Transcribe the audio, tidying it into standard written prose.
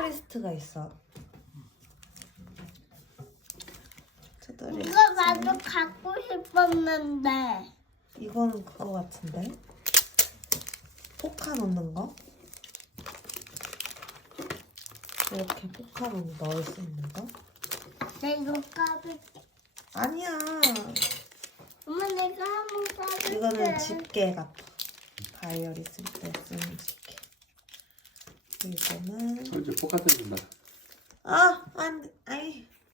투더리스트가 있어. 투더리스트. 이거 나도 갖고 싶었는데. 이거는 그거 같은데? 포카 넣는 거? 이렇게 포카로 넣을 수 있는 거? 내가 까볼게. 아니야. 엄마 내가 한번 까볼게. 이거는 집게 같아. 다이어리 쓸 때 쓰는 집게. 이거는 이제 포카 뜯는다. 아이